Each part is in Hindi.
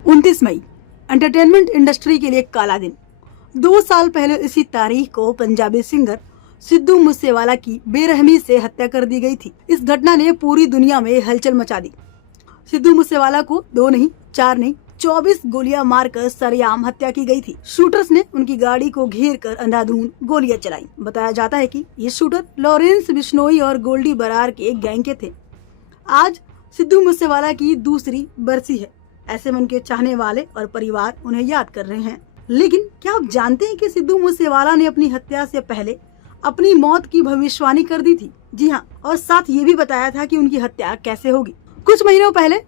29 मई एंटरटेनमेंट इंडस्ट्री के लिए काला दिन। 2 साल पहले इसी तारीख को पंजाबी सिंगर सिद्धू मूसेवाला की बेरहमी से हत्या कर दी गई थी। इस घटना ने पूरी दुनिया में हलचल मचा दी। सिद्धू मूसेवाला को 2 नहीं 4 नहीं 24 गोलियां मारकर सरेआम हत्या की गई थी। शूटर्स ने उनकी गाड़ी को घेर कर अंधाधुंध गोलियां चलाई। बताया जाता है कि ये शूटर लॉरेंस बिश्नोई और गोल्डी बरार के गैंग के थे। आज सिद्धू मूसेवाला की दूसरी बरसी है। ऐसे में उनके चाहने वाले और परिवार उन्हें याद कर रहे हैं। लेकिन क्या आप जानते हैं कि सिद्धू मूसेवाला ने अपनी हत्या से पहले अपनी मौत की भविष्यवाणी कर दी थी? जी हाँ, और साथ ये भी बताया था कि उनकी हत्या कैसे होगी। कुछ महीनों पहले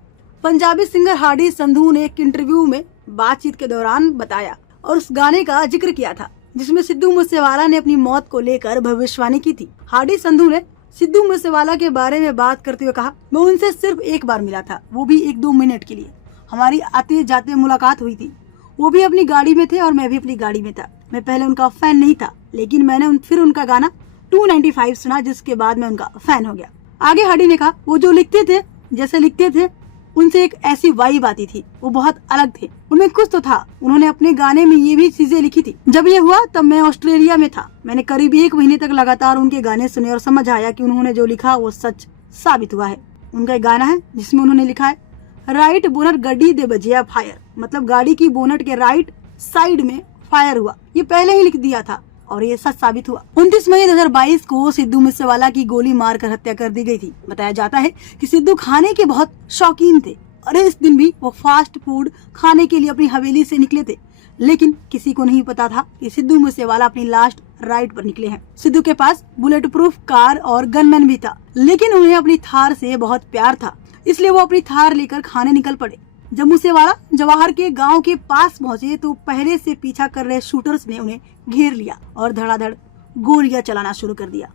पंजाबी सिंगर हार्डी संधू ने एक इंटरव्यू में बातचीत के दौरान बताया और उस गाने का जिक्र किया था जिसमें सिद्धू मूसेवाला ने अपनी मौत को लेकर भविष्यवाणी की थी। हार्डी संधू ने सिद्धू मूसेवाला के बारे में बात करते हुए कहा, मैं उनसे सिर्फ एक बार मिला था, वो भी 1-2 मिनट के लिए। हमारी आते जाते मुलाकात हुई थी। वो भी अपनी गाड़ी में थे और मैं भी अपनी गाड़ी में था। मैं पहले उनका फैन नहीं था, लेकिन मैंने फिर उनका गाना 295 सुना, जिसके बाद मैं उनका फैन हो गया। आगे हार्डी ने कहा, वो जो लिखते थे, जैसे लिखते थे, उनसे एक ऐसी वाइब आती थी, वो बहुत अलग थे, उनमें कुछ तो था। उन्होंने अपने गाने में ये भी चीजें लिखी थी। जब ये हुआ तब मैं ऑस्ट्रेलिया में था। मैंने करीब 1 महीने तक लगातार उनके गाने सुने और समझ आया कि उन्होंने जो लिखा वो सच साबित हुआ है। उनका एक गाना है जिसमें उन्होंने लिखा है, राइट बोनट गड्डी दे बजिया फायर, मतलब गाड़ी की बोनट के राइट साइड में फायर हुआ। ये पहले ही लिख दिया था और ये सच साबित हुआ। 29 मई 2022 को सिद्धू मूसेवाला की गोली मारकर हत्या कर दी गई थी। बताया जाता है कि सिद्धू खाने के बहुत शौकीन थे और इस दिन भी वो फास्ट फूड खाने के लिए अपनी हवेली से निकले थे। लेकिन किसी को नहीं पता था कि सिद्धू मूसेवाला अपनी लास्ट राइड पर निकले हैं। सिद्धू के पास बुलेट प्रूफ कार और गनमैन भी था, लेकिन उन्हें अपनी थार से बहुत प्यार था, इसलिए वो अपनी थार लेकर खाने निकल पड़े। जब मूसेवाला जवाहर के गांव के पास पहुंचे तो पहले से पीछा कर रहे शूटर्स ने उन्हें घेर लिया और धड़ाधड़ गोलियां चलाना शुरू कर दिया।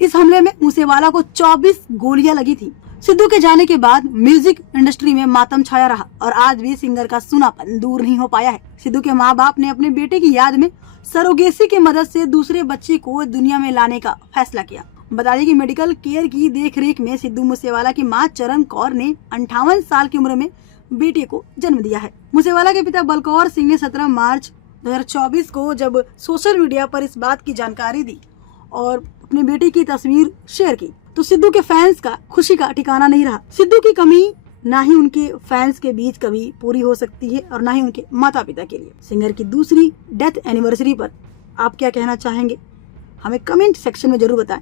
इस हमले में मूसेवाला को 24 गोलियां लगी थी। सिद्धू के जाने के बाद म्यूजिक इंडस्ट्री में मातम छाया रहा और आज भी सिंगर का सूनापन दूर नहीं हो पाया है। सिद्धू के माँ बाप ने अपने बेटे की याद में सरोगेसी की मदद से दूसरे बच्चे को दुनिया में लाने का फैसला किया। बता दें कि मेडिकल केयर की देखरेख में सिद्धू मूसेवाला की मां चरण कौर ने 58 साल की उम्र में बेटे को जन्म दिया है। मूसेवाला के पिता बलकौर सिंह ने 17 मार्च 2024 को जब सोशल मीडिया पर इस बात की जानकारी दी और अपने बेटे की तस्वीर शेयर की तो सिद्धू के फैंस का खुशी का ठिकाना नहीं रहा। सिद्धू की कमी ना ही उनके फैंस के बीच कभी पूरी हो सकती है और ना ही उनके माता पिता के लिए। सिंगर की दूसरी डेथ एनिवर्सरी पर आप क्या कहना चाहेंगे? हमें कमेंट सेक्शन में जरूर बताएं।